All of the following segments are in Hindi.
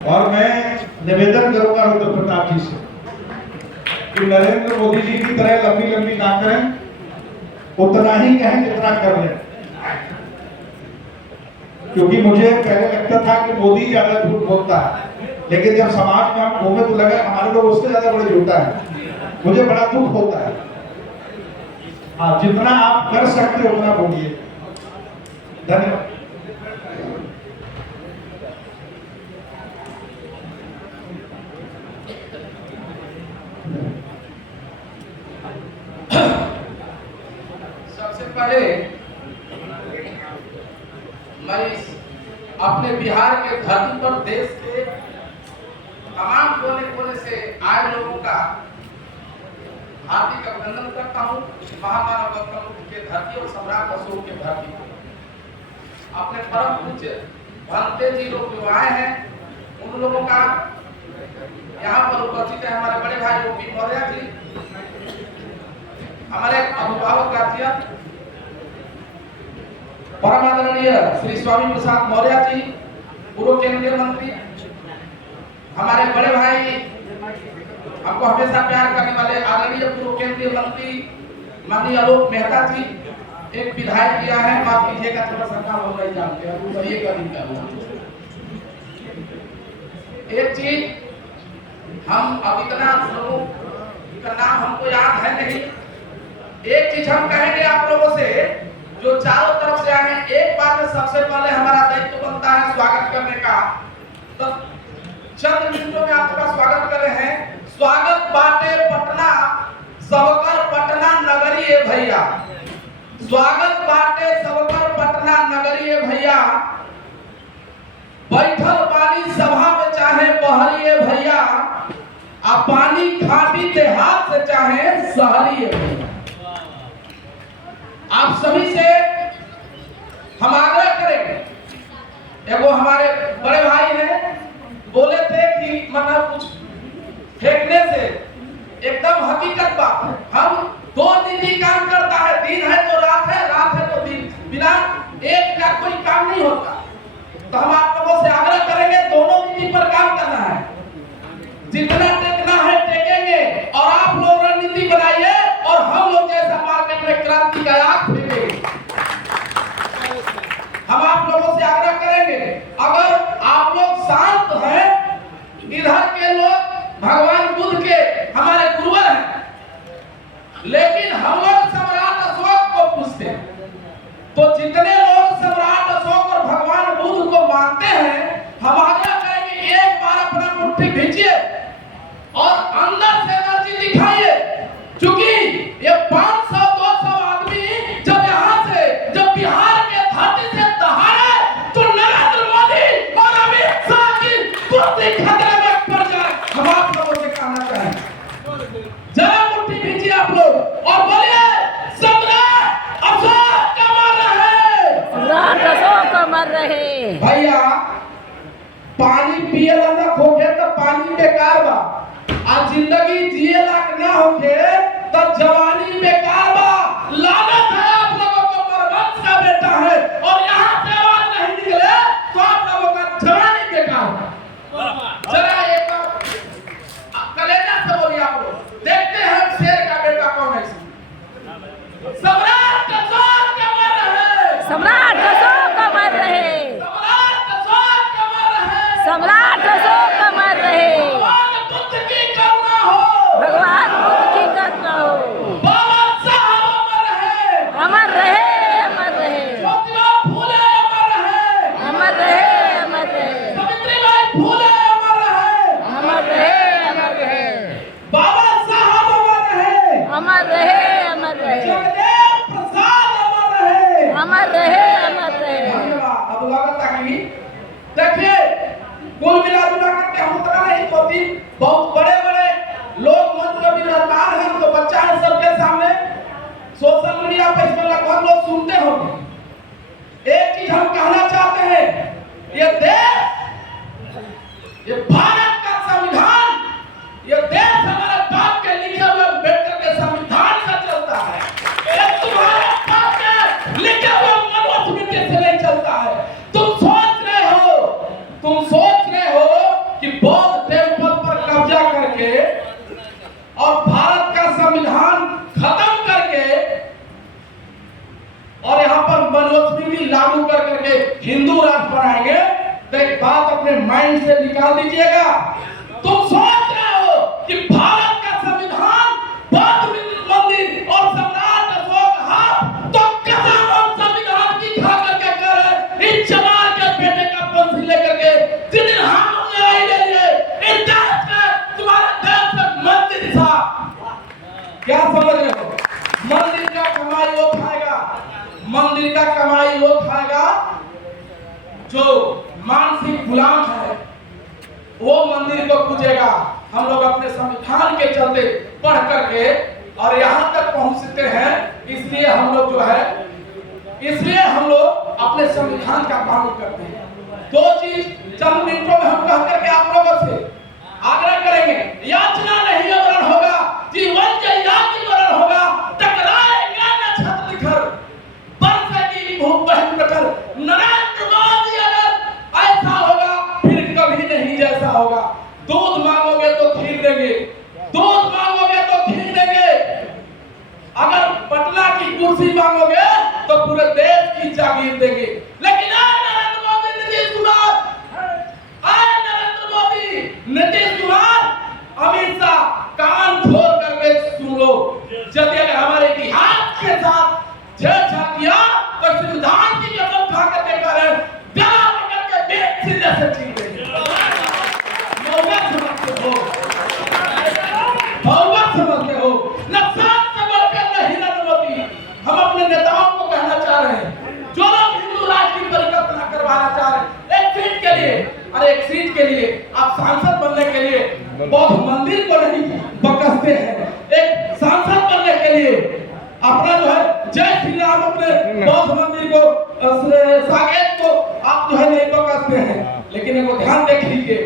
और मैं निवेदन करूंगा रुद्र प्रताप जी से कि नरेंद्र मोदी जी की तरह लंबी लंबी ना करें, उतना ही कहें जितना कर रहे हैं। क्योंकि मुझे पहले लगता था कि मोदी ज्यादा झूठ बोलता है, लेकिन जब समाज में हम घूमे तो लगा हमारे लोग उससे ज्यादा बड़े झूठा है। मुझे बड़ा दुख होता है। हाँ, जितना आप कर सकते हो उतना बोलिए। धन्यवाद। सबसे पहले मैं अपने बिहार के धरती पर देश के तमाम कोने कोने से आए लोगों का हार्दिक अभिनंदन करता हूँ। महामानव गौतम बुद्ध के धरती और सम्राट अशोक के धरती पर अपने परम पूज्य भंते जी लोग जो आए हैं, उन लोगों का यहाँ पर उपस्थित है हमारे बड़े भाई ओपी मौर्य जी, हमारे अभिभावक गार्जियन परम आदरणीय श्री स्वामी प्रसाद मौर्य जी, पूर्व केंद्रीय मंत्री, हमारे बड़े भाई हमको हमेशा प्यार करने वाले आदरणीय पूर्व केंद्रीय मंत्री माननीय आलोक मेहता जी, एक विधायक किया है, माफ कीजिएगा थोड़ा सा काम हम नहीं जानते हैं, वो ये कर दिया हुआ। एक चीज हम अब इतना लोगों का नाम हमको याद है नहीं, एक चीज हम कहेंगे आप लोगों से जो चारों तरफ से आए हैं, एक बार में सबसे पहले हमारा दायित्व बनता है स्वागत करने का। तो चंद मिनटों में आपका स्वागत कर रहे हैं। स्वागत बाटे पटना सबकर पटना नगरी भैया, स्वागत बाटे सबकर पटना नगरी भैया, बैठल पानी सभा में चाहे बहरी भैया, आ पानी खाटी देहात से चाहे शहरी भैया। आप सभी से हम आग्रह करेंगे, एगो हमारे बड़े भाई हैं बोले थे कि मतलब कुछ फेंकने से एकदम हकीकत बात है। हम दो दिन ही काम करता है, दिन है तो रात है, रात है तो दिन, बिना एक का कोई काम नहीं होता। तो हम आप लोगों से आग्रह करेंगे दोनों नीति पर काम करना है, जितना टेकना है टेकेंगे, और आप लोग रणनीति बनाइए और हम लोग जैसा मार्केट में क्रांति का आग फेंकेंगे। हम आप लोगों से आग्रह करेंगे, अगर आप लोग शांत हैं, इधर के लोग भगवान बुद्ध के हमारे गुरुवर हैं, लेकिन हम लोग सम्राट अशोक को पूछते हैं। तो जितने लोग सम्राट अशोक और भगवान बुद्ध को मानते हैं, हम आग्रह करेंगे एक बार अपना मुट्ठी भींचिए और अंदर से एनर्जी दिखाइए, क्योंकि ये 500-200 आदमी जब यहाँ से जब बिहार के धरती से दहाड़े तो नरेंद्र मोदी और अमित शाह की कुर्सी खतरे में पड़ जाए। हम आप लोगों से कहना चाहें, जरा मुट्ठी भींचिए आप लोग और बोलिए सम्राट अशोक अमर रहे, सम्राट अशोक अमर रहे। भैया पानी पिए ला खोखे तो पानी बेकार बा, आज जिंदगी जिए लायक ना होके तो जवानी बेकार बा। लागत है आप लोगों को परवंश का बेटा है, और यहाँ से आवाज नहीं निकले तो आप लोगों का जवानी बेकार है। जरा एक कलेजा से बोलिए आप लोग, देखते हैं शेर का बेटा कौन है। सम्राट अशोक अमर रहे, सम्राट अशोक अमर रहे, सम्राट अशोक अमर रहे, सम्राट अशोक अमर रहे। भगवान बुद्ध की करुणा हो, भगवान बुद्ध की करुणा हो। बाबा साहब अमर रहे, अमर रहे, अमर रहे, ज्योतिबा फूले अमर रहे, अमर रहे, अमर रहे, सावित्रीबाई फूले अमर रहे, अमर रहे, अमर रहे, बाबा साहब अमर रहे, अमर रहे, अमर रहे, जगदेव प्रसाद अमर रहे, अमर रहे, अमर रहे। धन्यवाद। अब लगता कि देखिए कुल मिलाजुला करके हम उतना नहीं, तो तीन बहुत बड़े बड़े लोग मंच में विराजमान हैं, तो बच्चा है सबके सामने, सोशल मीडिया पर इसमें लगभग लोग सुनते होंगे। एक चीज हम कहना चाहते हैं, ये देश, ये भारत का संविधान, ये देश हमारे बाप के लिखे हुए अम्बेडकर के संविधान का चलता है, ये तुम्हारे बाप के लिखे हुए मनुस्मृति से नहीं चलता है। तुम सोच रहे हो अपने माइंड से निकाल दीजिएगा। तुम सोच रहे हो कि भारत का संविधान बौद्ध मंदिर और सम्राट अशोक तो कसम हम संविधान की खा करके कर इन चमार के बेटे का पंथी लेकर के जिस दिन हम लड़ाई ले लिए इस देश में तुम्हारे देश में मंदिर था। क्या समझ रहे हो? मंदिर का कमाई वो खाएगा, मंदिर का कमाई वो खाएगा जो मानसिक गुलाम है, वो मंदिर को पूजेगा। हम लोग अपने संविधान के चलते पढ़ करके और यहाँ तक पहुँचते हैं, इसलिए हम लोग जो है, इसलिए हम लोग अपने संविधान का पालन करते हैं। दो चीज चंद मिनटों में हम कह करके आप लोगों से आग्रह करेंगे। याचना नहीं वरण होगा, जीवन जययाति वरण होगा, टकराएगा न छत निखर, बरसेगी भूप बहन प्रखर। नरेंद्र मोदी अगर ऐसा होगा फिर कभी नहीं जैसा होगा। दूध मांगोगे तो खीर देंगे, दूध मांगोगे तो खीर देंगे। अगर पटना की कुर्सी मांगोगे तो पूरे देश की जागीर देंगे। लेकिन नरेंद्र मोदी, नीतीश कुमार, नरेंद्र मोदी, नीतीश कुमार, अमित शाह, कान खोल करके सुन लो। यदि अगर हमारे इतिहास के साथ छेड़छाड़ किया तो संविधान की कसम खा करके करें, गला पकड़ के बेच सीधे से छीन लेंगे। मौका समझते हो, मौका समझते हो, नुकसान से बढ़कर नहीं। नरेंद्र मोदी, हम अपने नेताओं को कहना चाह रहे हैं, जो लोग हिंदू राष्ट्र की परिकल्पना करवाना चाह रहे हैं, एक सीट के लिए, अरे एक सीट के लिए आप सांसद बनने के लिए बौद्ध मंदिर को नहीं बकसते हैं। एक सांसद बनने के लिए अपना जो है जय श्री राम अपने बौद्ध मंदिर को, साकेत को आप जो है नहीं बकसते हैं। लेकिन एगो ध्यान देख लीजिए,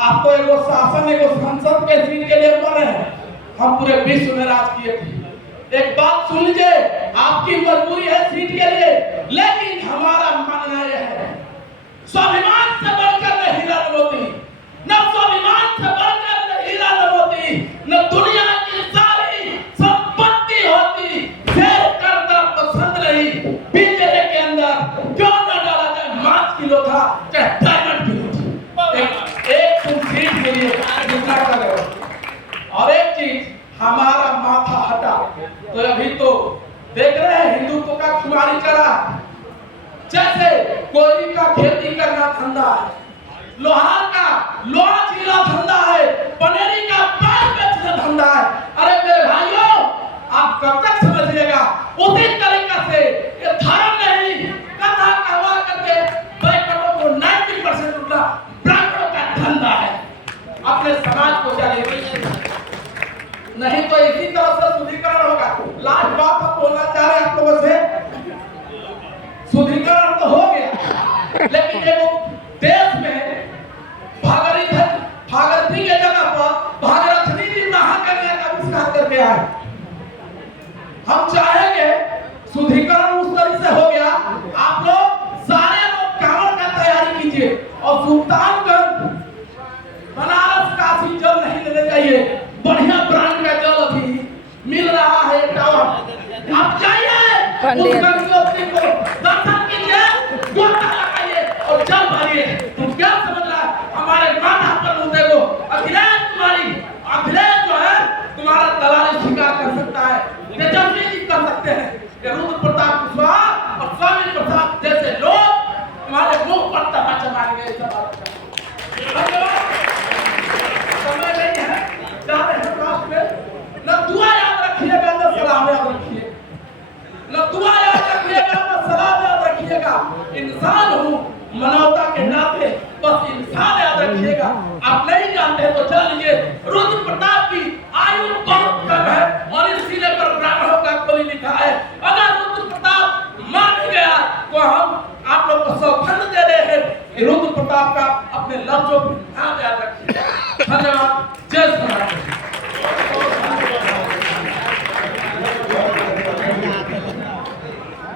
आपको एगो शासन, एगो संसद के सीट के लिए बने हैं। हम पूरे विश्व में राज किए थे। एक बात सुन लीजिए, आपकी मजबूरी है सीट के लिए, लेकिन हमारा मानना यह है, स्वाभिमान से बढ़कर नहीं नरेंद्र मोदी, न स्वाभिमान से बढ़कर नहीं नरेंद्र मोदी, न दुनिया की सारी संपत्ति होती शेयर करना पसंद नहीं। बीजेपी के अंदर क्यों न डाला जाए 5 किलो था चाहे डायमंड किलो, एक सीट के लिए जितना कर रहे हो। और एक चीज, हमारा माथा हटा तो अभी तो देख रहे हैं हिंदुत्व का खुमारी चढ़ा। जैसे कोयले का खेती करना धंधा है, लोहार का लोहा छीना धंधा है, पनेरी का पान बेचना धंधा है। अरे मेरे भाइयों, आप कब तक समझिएगा? उसी तरीके से ये धर्म नहीं, कथा कहवा करके बैकवर्डों को 90% उठना ब्राह्मणों का धंधा है। अपने समाज को जानिए, नहीं तो इसी तरह से शुद्धिकरण होगा। लास्ट बात हम बोलना चाह रहे हैं आप लोगों से, शुद्धिकरण तो हो गया, लेकिन एगो देश में भागीरथी के जगह पर भागीरथनी जी नहा करने का आविष्कार करके आए। हम चाहेंगे शुद्धिकरण उस तरह से हो गया, आप लोग सारे लोग कांवड़ का तैयारी कीजिए और सुल्तानगंज, बनारस, काशी जल नहीं लेने चाहिए। बढ़िया ब्रांड का जल अभी मिल रहा है टावर, आप जाइए उस गंगोत्री को दर्शन कीजिए, गोता लगाइए और जल भरिए। तुम क्या समझ रहा है? हमारे माथा पर मुद्दे को अखिलेश जो है तुम्हारा दलाली स्वीकार कर सकता है, तेजस्वी जी कर सकते हैं, रुद्र प्रताप कुशवाहा और स्वामी प्रसाद जैसे लोग तुम्हारे मुंह पर तमाचा मारेंगे। समय नहीं है, जा रहे हैं राष्ट्र में। न दुआ याद रखिएगा न सलाम याद रखिए, न दुआ याद रखिएगा न सलाम याद रखिएगा। इंसान हूँ मानवता के नाते, बस इंसान याद रखिएगा। आप नहीं जानते तो चल लीजिए, रुद्र प्रताप की आयु बहुत कम है और इस सिले पर ब्राह्मणों का कोई लिखा है। अगर रुद्र प्रताप मर भी गया तो हम आप लोग को सौखंड दे रहे हैं। रुद्र प्रताप का अपने लफ्जों पर ध्यान याद रखिए। धन्यवाद।